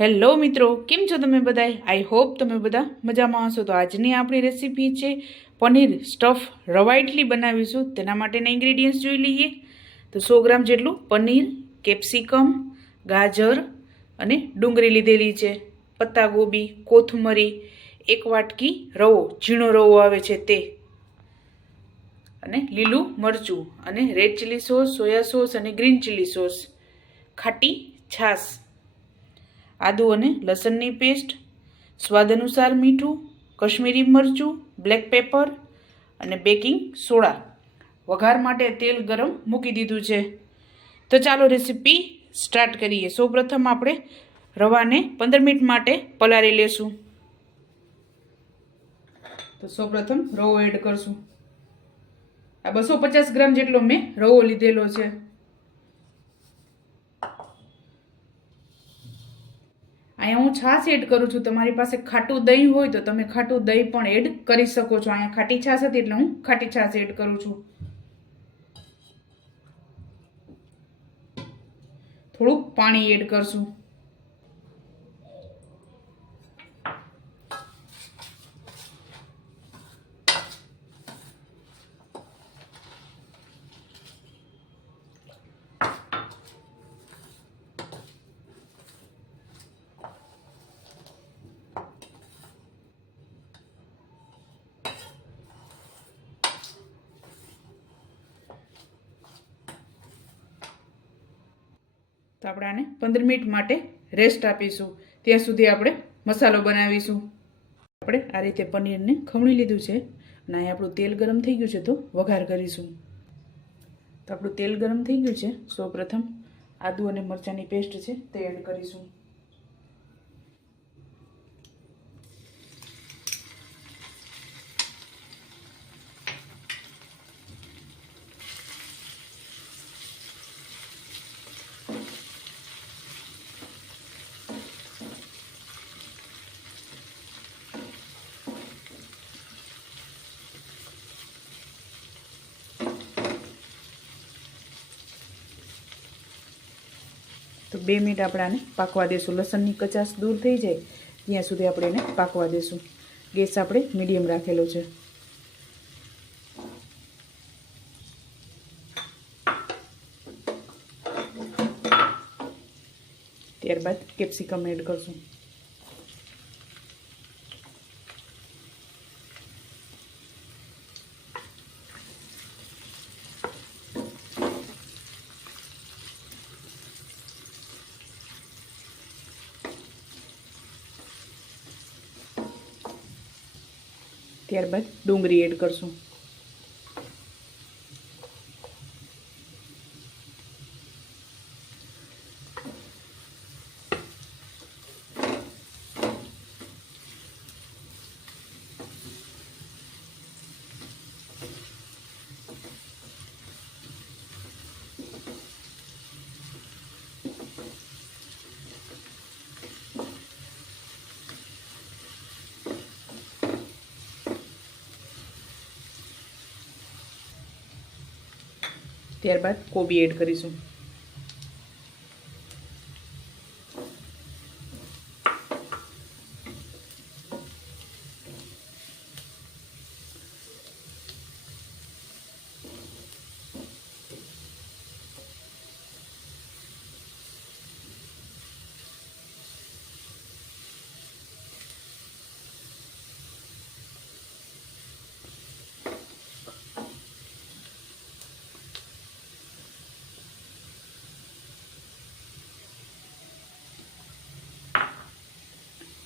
Hello મિત્રો, કેમ છો તમે બધા? આઈ હોપ તમે બધા મજામાં હશો. તો આજની આપણી રેસીપી છે પનીર સ્ટફ રવા ઇડલી બનાવીશું. તેના માટેના ઇન્ગ્રેડિયન્ટ્સ જોઈ લઈએ. તો 100 ગ્રામ જેટલું પનીર, કેપ્સિકમ, ગાજર અને ડુંગળી લીધેલી છે, પત્તાગોબી, કોથમરી, 1 વાટકી રવો, ઝીણો રવો આવે છે તે, અને લીલું મરચું, અને red chilli sauce, soya sauce અને ગ્રીન ચીલી સોસ, ખાટી છાશ, આદુ અને લસણની પેસ્ટ, સ્વાદ અનુસાર મીઠું, કશ્મીરી મરચું, બ્લેક પેપર અને બેકિંગ સોડા. વઘાર માટે તેલ ગરમ મૂકી દીધું છે. તો ચાલો રેસીપી સ્ટાર્ટ કરીએ. સૌપ્રથમ આપણે રવાને 15 મિનિટ માટે પલાળી લેશું. તો સૌપ્રથમ રવો એડ કરશું. આ 250 ગ્રામ જેટલો મેં રવો લીધેલો છે. અહીંયા હું છાશ એડ કરું છું. તમારી પાસે ખાટું દહીં હોય તો તમે ખાટું દહીં પણ એડ કરી શકો છો. અહીંયા ખાટી છાશ હતી એટલે હું ખાટી છાશ એડ કરું છું. થોડુંક પાણી એડ કરશું. તો આપણે આને 15 મિનિટ માટે રેસ્ટ આપીશું. ત્યાં સુધી આપણે મસાલો બનાવીશું. આપણે આ રીતે પનીરને ખમણી લીધું છે અને અહીં આપણું તેલ ગરમ થઈ ગયું છે. તો વઘાર કરીશું. તો આપણું તેલ ગરમ થઈ ગયું છે. સૌપ્રથમ આદુ અને મરચાંની પેસ્ટ છે તે એડ કરીશું. તો 2 મિનિટ આપણે આને પાકવા દેશું. લસણની કચાશ દૂર થઈ જાય ત્યાં સુધી આપણે એને પાકવા દેશું. ગેસ આપણે મીડિયમ રાખેલો છે. ત્યારબાદ કેપ્સિકમ એડ કરશું. ત્યારબાદ ડુંગળી એડ કરશું. ત્યારબાદ કોબી એડ કરીશું.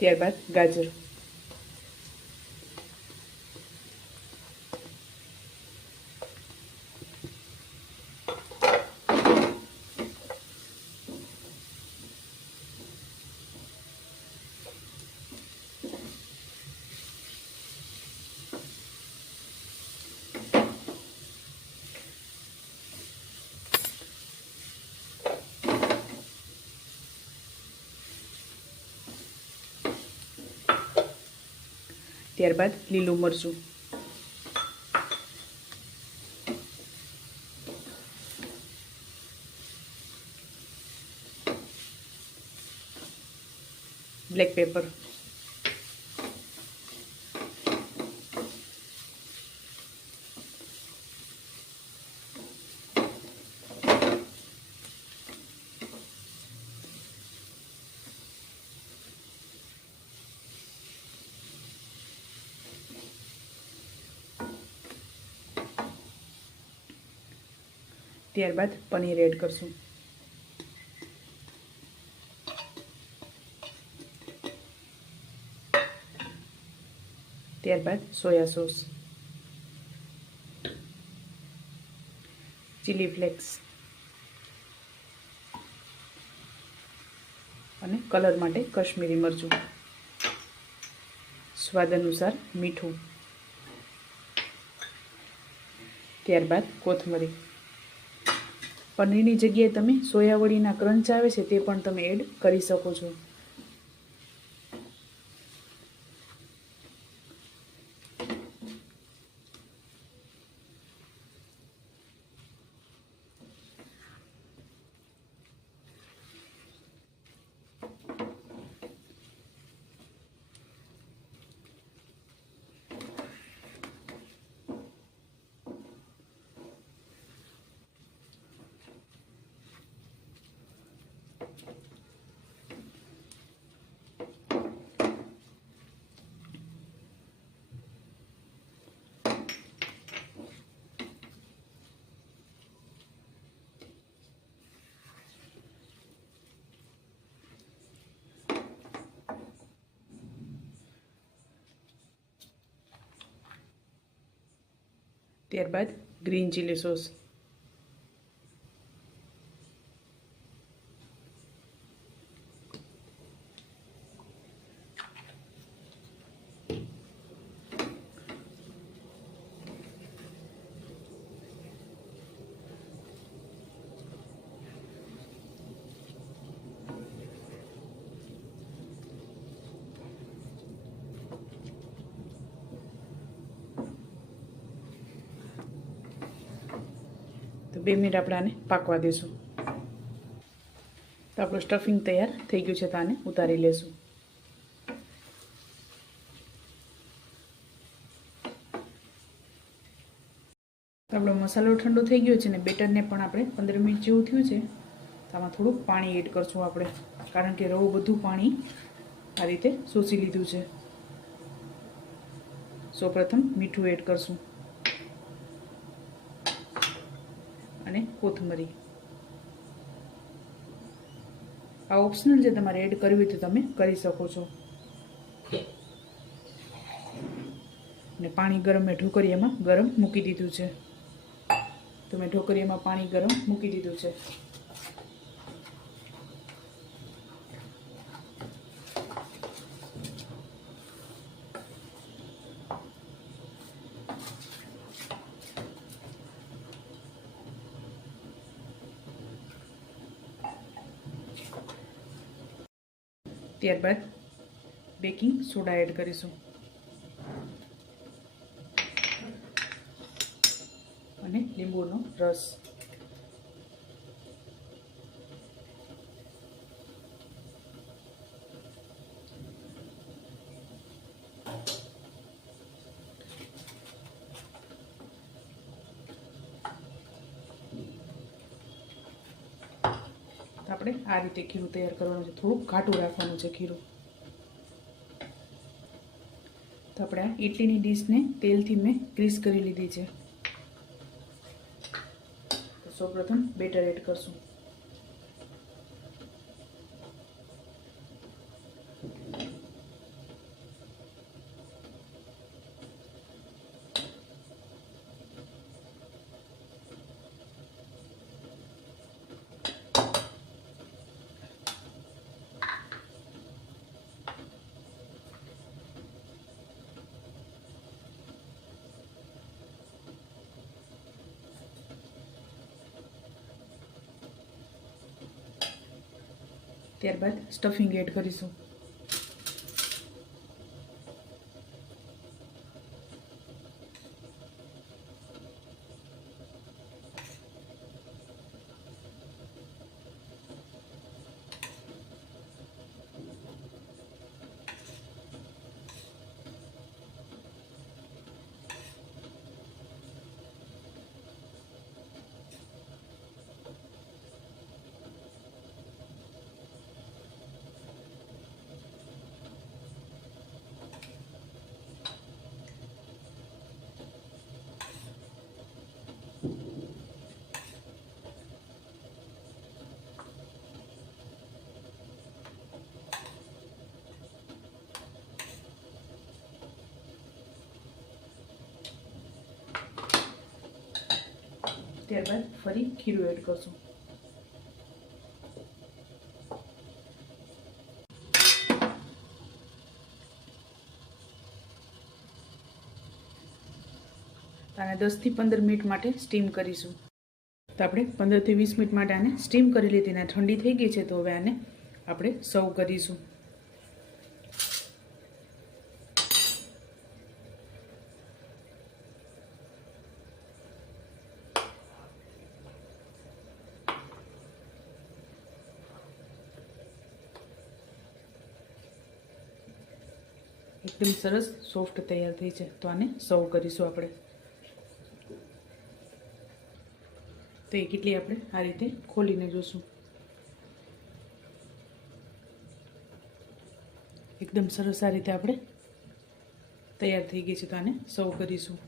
ત્યારબાદ ગાજર. ત્યારબાદ લીલું મરચું. Black paper. ત્યારબાદ પનીર એડ કરશું. ત્યારબાદ સોયા સોસ, ચીલી ફ્લેક્સ અને કલર માટે કશ્મીરી મરચું, સ્વાદ અનુસાર મીઠું. ત્યારબાદ કોથમરી. પનીરની જગ્યાએ તમે સોયાવડીના ક્રંચ આવે છે તે પણ તમે એડ કરી શકો છો. ત્યારબાદ ગ્રીન ચીલી સોસ, તો 2 મિનિટ આપણે આને પાકવા દઈશું. તો આપણું સ્ટફિંગ તૈયાર થઈ ગયું છે, તો આને ઉતારી લેશું. તો આપણો મસાલો ઠંડો થઈ ગયો છે ને બેટરને પણ આપણે 15 મિનિટ જેવું થયું છે. તો આમાં થોડુંક પાણી એડ કરશું આપણે, કારણ કે રવું બધું પાણી આ રીતે શોષી લીધું છે. સૌપ્રથમ મીઠું એડ કરશું અને કોથમરી. આ ઓપ્શનલ છે, તમારે એડ કરવી હોય તો તમે કરી શકો છો. અને પાણી ગરમ મેં ઢોકળિયામાં ગરમ મૂકી દીધું છે. તો મેં ઢોકળિયામાં પાણી ગરમ મૂકી દીધું છે. ત્યારબાદ બેકિંગ સોડા એડ કરીશું અને લીંબુનો રસ. આપણે આ રીતે ખીરું તૈયાર કરવાનું છે. થોડુંક ઘાટું રાખવાનું છે ખીરું. તો આપણે આ ઇડલીની ડીશને તેલથી મેં ગ્રીસ કરી લીધી છે. તો સૌપ્રથમ બેટર એડ કરશું. ત્યારબાદ સ્ટફિંગ એડ કરીશું. ત્યારબાદ ફરી ખીરું એડ કરશું. આને 10 થી 15 મિનિટ માટે સ્ટીમ કરીશું. તો આપણે 15 થી 20 મિનિટ માટે આને સ્ટીમ કરી લીધી ને ઠંડી થઈ ગઈ છે. તો હવે આને આપણે સર્વ કરીશું. એકદમ સરસ સોફ્ટ તૈયાર થઈ છે. તો આને સર્વ કરીશું આપણે. તો એક ઇડલી આપણે આ રીતે ખોલીને જોશું. એકદમ સરસ આ રીતે આપણે તૈયાર થઈ ગઈ છે. તો આને સર્વ કરીશું.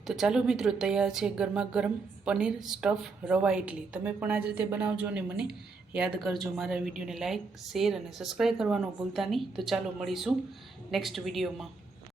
તો ચાલો મિત્રો, તૈયાર છે ગરમા ગરમ પનીર સ્ટફ રવા ઇડલી. તમે પણ આ જ રીતે બનાવજો અને મને યાદ કરજો. મારા વિડીયોને લાઇક, શેર અને સબસ્ક્રાઈબ કરવાનું ભૂલતા નહીં. તો ચાલો મળીશું નેક્સ્ટ વિડીયોમાં.